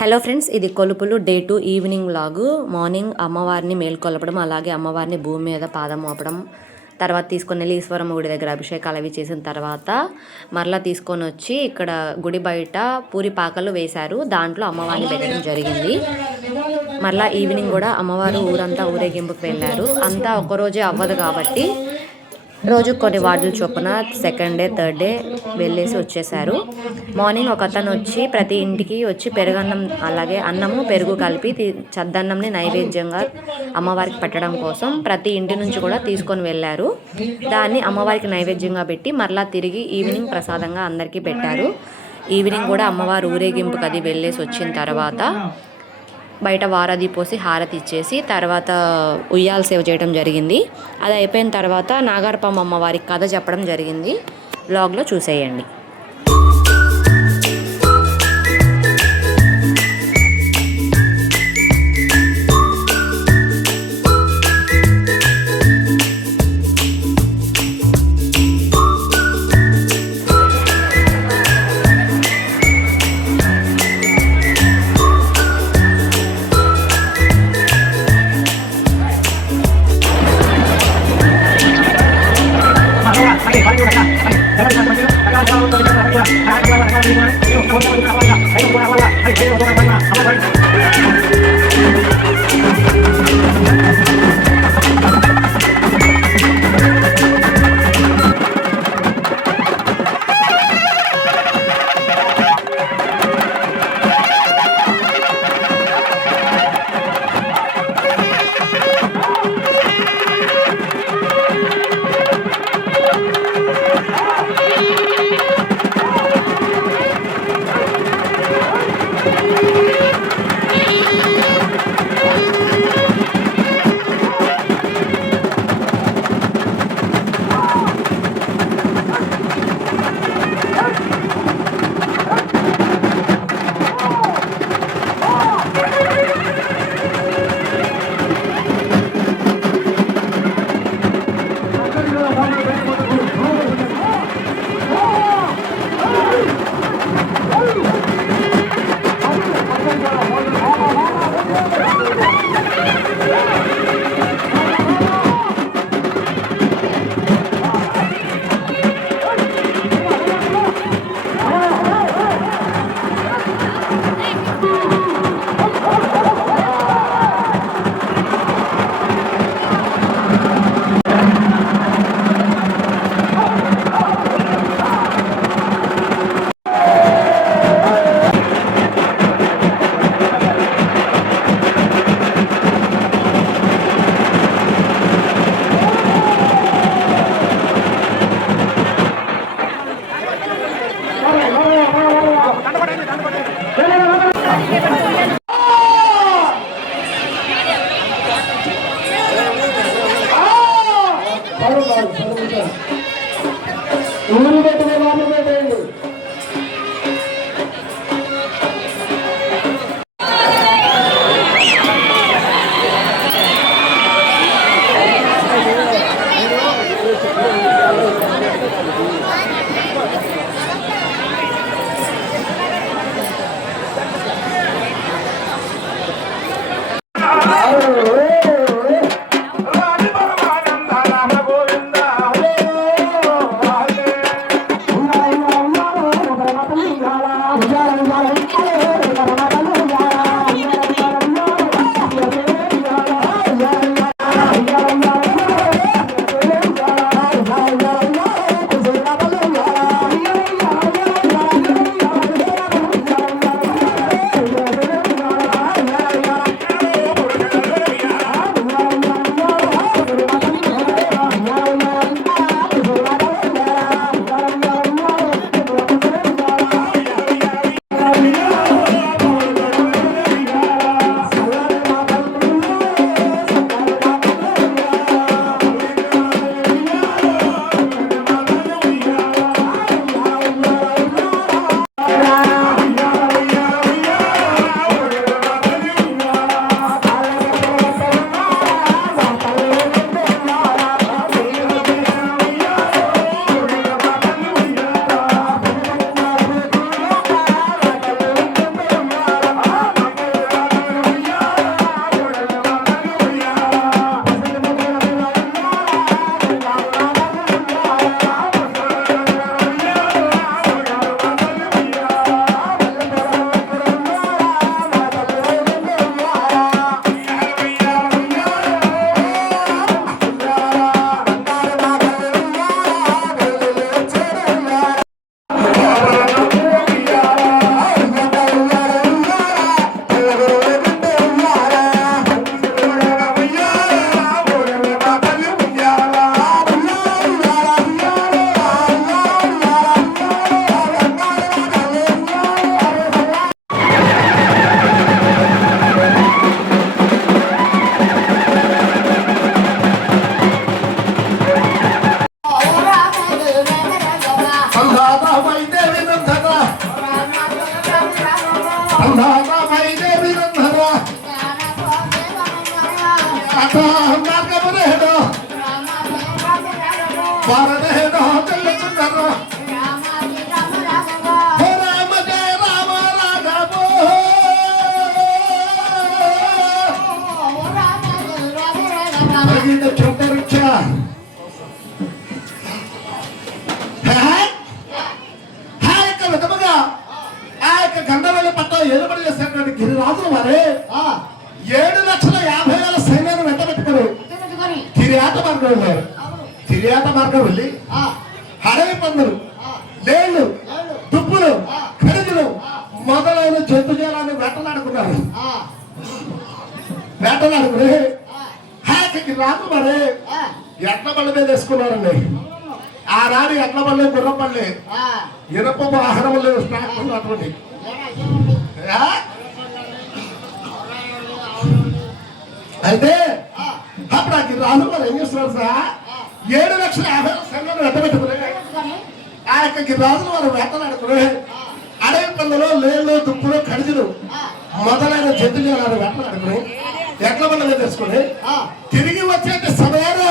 Hello friends, ఇది కొలుపులు day 2 evening vlog. Morning అమ్మవారిని మేల్కొలపడం, అలాగే అమ్మవారిని భూమి మీద పాదం మోపడం, తర్వాత తీసుకొని వెళ్ళి ఈశ్వరమ్మ గుడి దగ్గర అభిషేకాలు అవి చేసిన తర్వాత మరలా తీసుకొని వచ్చి ఇక్కడ గుడి బయట పూరి పాకలు వేశారు. దాంట్లో అమ్మవారిని పెట్టడం జరిగింది. మరలా ఈవినింగ్ కూడా అమ్మవారు ఊరంతా ఊరేగింపుకు వెళ్ళారు. అంతా ఒక్కరోజే అవ్వదు కాబట్టి రోజు కొన్ని వార్డుల చొప్పున సెకండ్ డే థర్డ్ డే వెళ్ళేసి వచ్చేసారు. మార్నింగ్ ఒక అతను వచ్చి ప్రతి ఇంటికి వచ్చి పెరుగన్నం, అలాగే అన్నము పెరుగు కలిపి చద్దన్నంని నైవేద్యంగా అమ్మవారికి పెట్టడం కోసం ప్రతి ఇంటి నుంచి కూడా తీసుకొని వెళ్ళారు. దాన్ని అమ్మవారికి నైవేద్యంగా పెట్టి మరలా తిరిగి ఈవినింగ్ ప్రసాదంగా అందరికీ పెట్టారు. ఈవినింగ్ కూడా అమ్మవారు ఊరేగింపుకి అది వెళ్ళేసి వచ్చిన తర్వాత బయట వారధి పోసి హారతి ఇచ్చేసి తర్వాత ఉయ్యాల సేవ చేయడం జరిగింది. అది అయిపోయిన తర్వాత నాగార్పమ్మ అమ్మవారికి కథ చెప్పడం జరిగింది. వ్లాగ్లో చూసేయండి. గంధవల్లి పట్టణం ఏలుబడి చేసినటువంటి గిరిరాజుల వారే 7,50,000 సైన్యాన్ని వెంటబెట్టుకుని కిరియాట మార్గం వెళ్ళారు. కిరియాట మార్గం వెళ్ళి అడవి పందులు, లేళ్లు, దుప్పులు, ఖనిజులు మొదలైన జంతుజాలాన్ని వేటలాడుకున్నారు. వేటలాడుకుని హాకి రాజు మరి ఎట్ల బళ్ళ మీద వేసుకున్నారండి. ఆనాడు ఎట్ల బళ్ళే, గుర్ర పళ్ళే, ఇనప వాహనములు స్టాక్ ఉన్నటువంటి అయితే అప్పుడు ఆ రాజు మరి ఏం చేస్తున్నారు సార్, 7,50,000 సైన్యాన్ని వెంటబెట్టుకుని ఆ యొక్క రాజులు వారు వేటలాడుకుని అడవి పళ్ళలో లేళ్ళు, దుప్పులు, ఖనిజులు మొదలైన జంతుజాలను వేటలాడుకుని ఎట్ల బళ్ళ మీద వేసుకుని తిరిగి వచ్చే సమయాన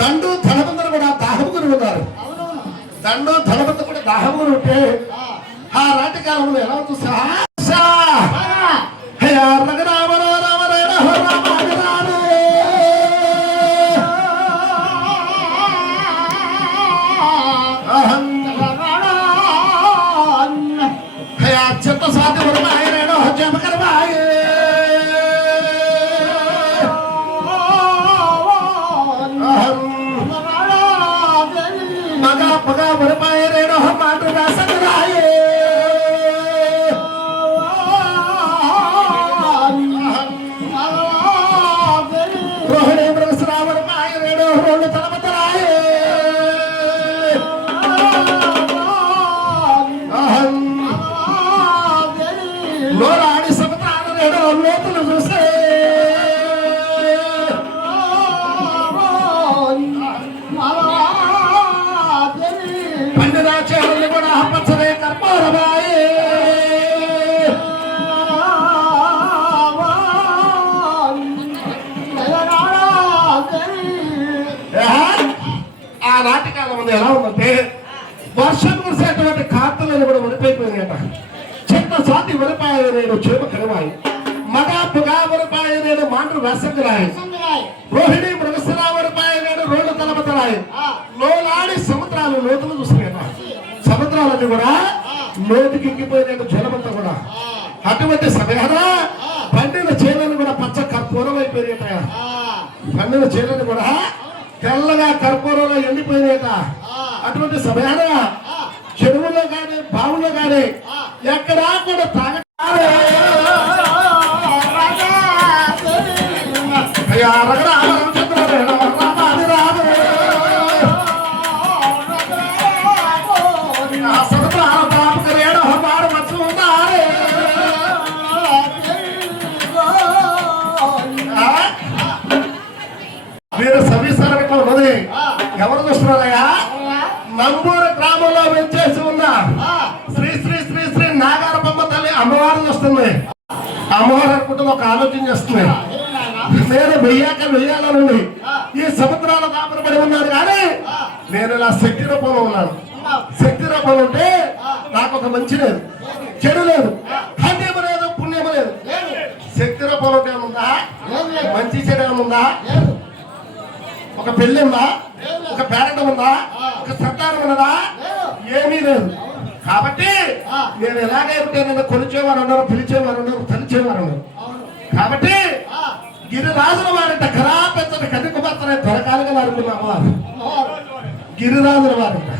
దండు ధనబంధులు కూడా దాహముకుని ఉన్నారు. దండు ధనబంధు కూడా దాహముకుని ఉంటే ఆ నాటి కాలంలో ఎలా చూసా చిత్త సాధ్య మగా పగా బరపాయ రేడో మాట రాసరాయే రోహిణి బ్రహ్మశ్రావణ పాయ రేడో రోడ్డు తలపతరాయే లోరాడి సమతాన రేడో లోతులు చూసే పండిరాచార్యులు కూడా పచ్చరే కర్పూరమాయే ఆ నాటి కాలం ఎలా ఉందంటే వర్షం కురిసేటువంటి కార్తలను కూడా వరిపోయిపోయినాయట. చిన్న సాటి వరిపాయ నేను చేప కరివాయి, మగా పుగా వరిపాయ నేను మాండ్రు రసంగిరాయి, రోహిణి మృగశిరా వరిపాయ నేను రోడ్లు తలపతరాయి. లోలాడి సముద్రాలు లోతులు చూస్తున్నాయట. సముద్రాలన్నీ కూడా లోతుకి ఎక్కిపోయిన జలమంతా కూడా. అటువంటి సమయాన పండిన చేలను కూడా పచ్చ కర్పూరం అయిపోయినాయట. పండిన చేలను కూడా తెల్లగా కర్పూరంలో ఎండిపోయినాయట. అటువంటి సమయాన చెరువుల్లో కానీ బావుల్లో కానీ ఎక్కడా కూడా మీరు సవిస్తారం ఇట్లా ఉన్నది. ఎవరు చూస్తున్నారయ్యా? నంబూరు గ్రామంలో వెంచేసి ఉన్న శ్రీ శ్రీ శ్రీ శ్రీ నాగారపమ్మ తల్లి అమ్మవారిని వస్తుంది. అమ్మవారు అనుకుంటుంది, ఒక ఆలోచన చేస్తుంది. నేను వెయ్యాలనుండి ఈ సముద్రాల దాపరపడి ఉన్నాను, కానీ నేను ఇలా శక్తి రూపంలో ఉన్నాను. శక్తి రూపంలో ఉంటే నాకు ఒక మంచి లేదు, చెడు లేదు, పుణ్యము లేదు, పుణ్యము లేదు. శక్తి రూపంలో ఉంటే ఏముందా? మంచి చెడు ఏముందా? ఒక పెళ్లి ఉందా? ఒక పేరెంట్ ఉందా? ఒక సంతానం ఉన్నదా? ఏమీ లేదు. కాబట్టి నేను ఎలాగైతే నన్ను కొలిచేవారు ఉన్నారు, పిలిచేవారు ఉన్నారు, తలిచేవారు ఉన్నారు. కాబట్టి గిరిరాజుల వారంట ఖరాపెచ్చని కన్నికుమార్తె త్వరకాలుగా వాడుకున్నాము వారు. గిరిరాజుల వారంట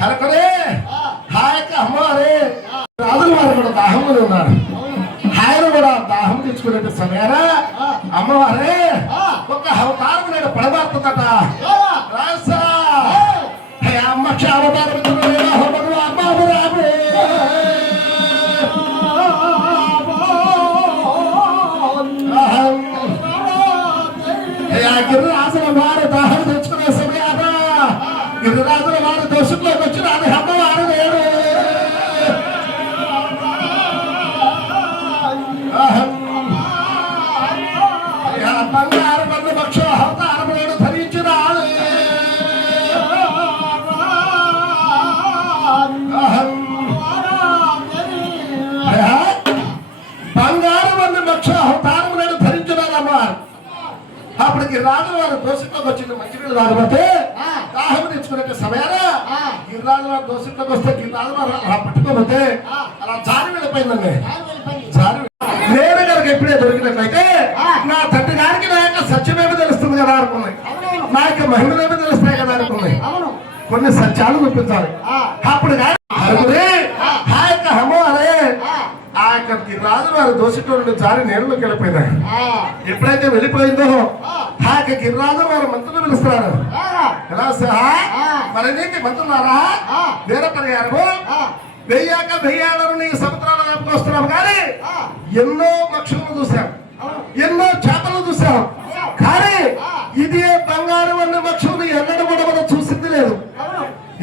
కనుకనే ఆ యొక్క అమ్మవారే రాజుల వారు కూడా దాహములు ఉన్నారు. ఆయన కూడా దాహం తెచ్చుకునే సమయాన అమ్మవారే ఒక అవతారం నేను పడబారుతుందట. రాసా అమ్మ అవతారం గిరిరాజుల వారు దాహం తెచ్చుకునే సమయాన గిరిరాజుల వారు దోషంలోకి వచ్చిన అది అమ్మవారు లేడు. బంగారు అప్పటికి రాజు వారు దోషంలోకి వచ్చింది మంచినీళ్ళు తాగబోతే దాహం తెచ్చుకునే సమయాన గిరిరాజు వారు దోషంలోకి వస్తే గిరిరాజు వారు అలా పట్టుకోబోతే అలా జారి వెళ్ళిపోయిందండి. జారి నేను కనుక ఎప్పుడే దొరికినట్లయితే నా తండ్రి గారికి నా యొక్క సత్యమేమో తెలుస్తుంది కదా అనుకున్నాయి, నా యొక్క మహిమలేమో తెలుస్తాయి కదా అనుకున్నాయి. కొన్ని సత్యాలు చూపించాలి. అప్పుడు ఆ యొక్క హమో అనే ఆ యొక్క గిరిరాజు వారు దోషంలో నుండి జారి నీళ్ళలోకి వెళ్ళిపోయినాయి. ఎప్పుడైతే వెళ్ళిపోయిందో ఆ యొక్క గిరిరాజు వారు మంత్రులు పిలుస్తున్నారు. ఎలా మరి నీకు మంత్రులారా వేర పరిహారము వెయ్యాక వెయ్యాలను నీ సముద్రాలు వస్తున్నాం కానీ ఎన్నో పక్షులను చూసాం, ఎన్నో చేపలు చూసాం, కానీ ఇది బంగారం అన్న పక్షులు ఎన్నడూ కూడా మనం చూసింది లేదు.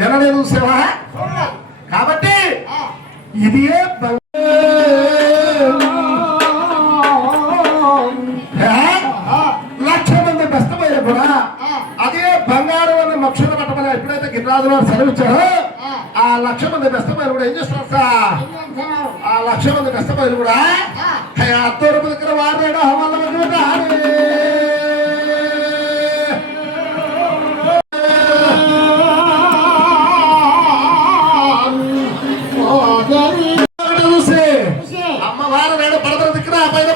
ఎన్నడే చూసావా? కాబట్టి ఇది లక్ష మంది బెస్తమైన కూడా అదే బంగారం అనే మక్షుల పట్టమని ఎప్పుడైతే గిరిరాజు వారు సెలవిచ్చారో ఆ లక్ష మంది బెస్తమైన కూడా ఏం చేస్తారు సార్? ఆ లక్ష మంది బెస్తమైన కూడా అత్తూరు దగ్గర వాడాడు హమల్ల అమ్మవారు నాడు పడతల దిక్కున పైన